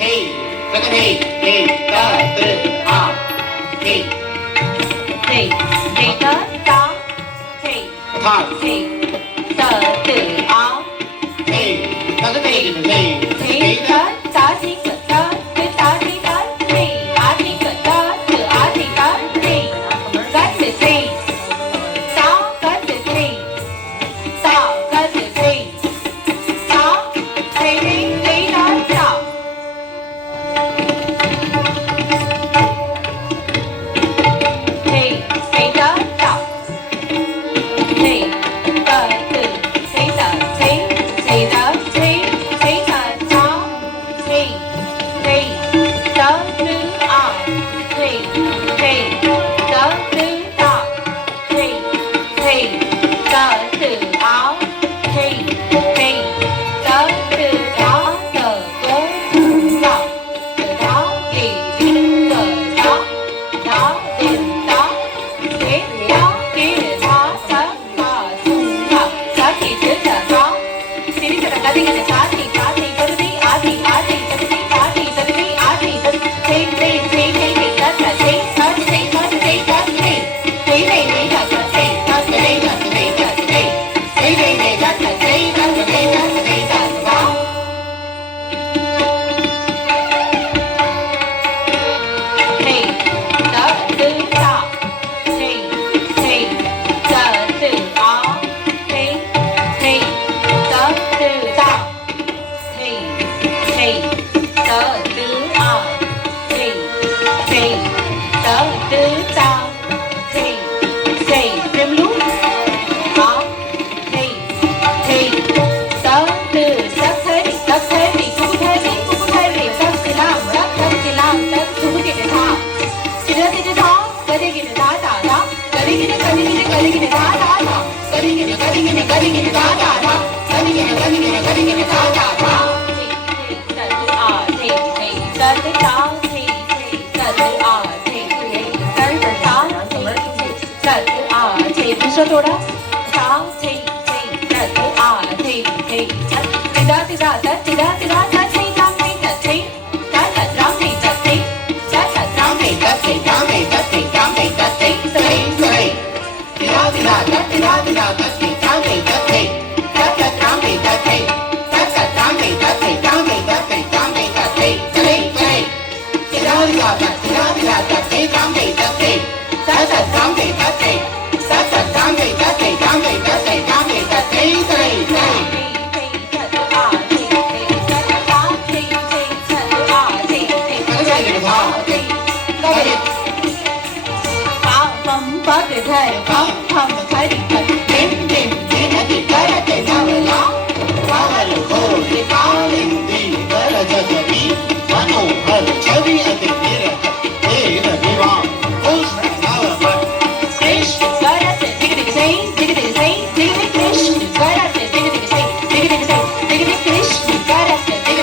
Hey, look at me. Hey, da, da, ah. Hey. Hey, hey, da, da. Hey, Pop. hey, da, da, ah. Hey, look at me. Hey, Hey, hey, da, da. da, di, ga, da, da, da, di, da. Hey, ah, di, ga, da, da, ah, di, da. Hey, got to say. Da, got to say. Da, got to say. Da, hey, hey, hey, da, da. Hey, hey, da, da. Hey, da, da, hey, da, hey, hey, da, hey, hey, da, da. Hey, hey, da, do, ah. Hey, hey, da, do, da. Hey, hey, da, do, ah. Hey, hey, da, do, da, da, go, da, da, di, di, da, da, da, di, da. Hey, da, di, da, da, da, do, da, da, di, di, da, da. Di, di, da, da, di, di, da, di, da, di, da, di, ah, di, ah, di, da, di, ah, di, da, di, ah, di, da, di. Hey, hey, hey, hey, hey, da, da, hey, da, di, hey, da, di, hey, da, di, hey. Hey, hey, hey, da, da, hey, da, di, hey, da, di, hey, da, di, hey. Hey, hey, hey, da, da, hey, da, di, hey, da, di, hey, da, di, da. Hey, da, do, da. Hey, hey, da, do, ah. Hey, hey, da, do, da. Hey, hey, da, do, ah. Hey, hey, da, do, da. Hey, hey, rem lút. Ah. Hey, hey, da, do, sắp thế vì cũng thế vì sắp thì làm, sắp cũng cái để thả. Thì đó, cái đi cái đá đó. Cái đi cái đá đó. Cái đi cái đá đó. Cái đi cái đá đó. Cái đi cái đá đó. Thì mình số đồ đó 6 thì là thứ thì đó thì đó thì đó thì đó thì đó thì đó thì đó thì đó là đó thì đó thì đó là đó thì đó thì đó thì đó thì đó thì đó thì thì đó thì đó thì đó thì đó thì đó thì đó thì đó là đó thì đó thì đó là đó thì đó thì đó thì đó thì đó thì đó thì thì đó thì đó thì đó thì đó thì đó thì đó thì đó là đó thì đó thì đó là đó thì đó thì đó thì đó thì đó thì đó thì có thể thể không thấy định thật tìm chỉ là tìm tới là tìm nhau rồi đó có là lục hồ thì có liền đi tới là giờ giờ đi quá nụ hơn cháu đi ở tìm đi là thế là đi vào cố sẽ nào là vậy fish tới là tìm cái gì cái fish tới là tìm cái gì cái fish tới là tìm cái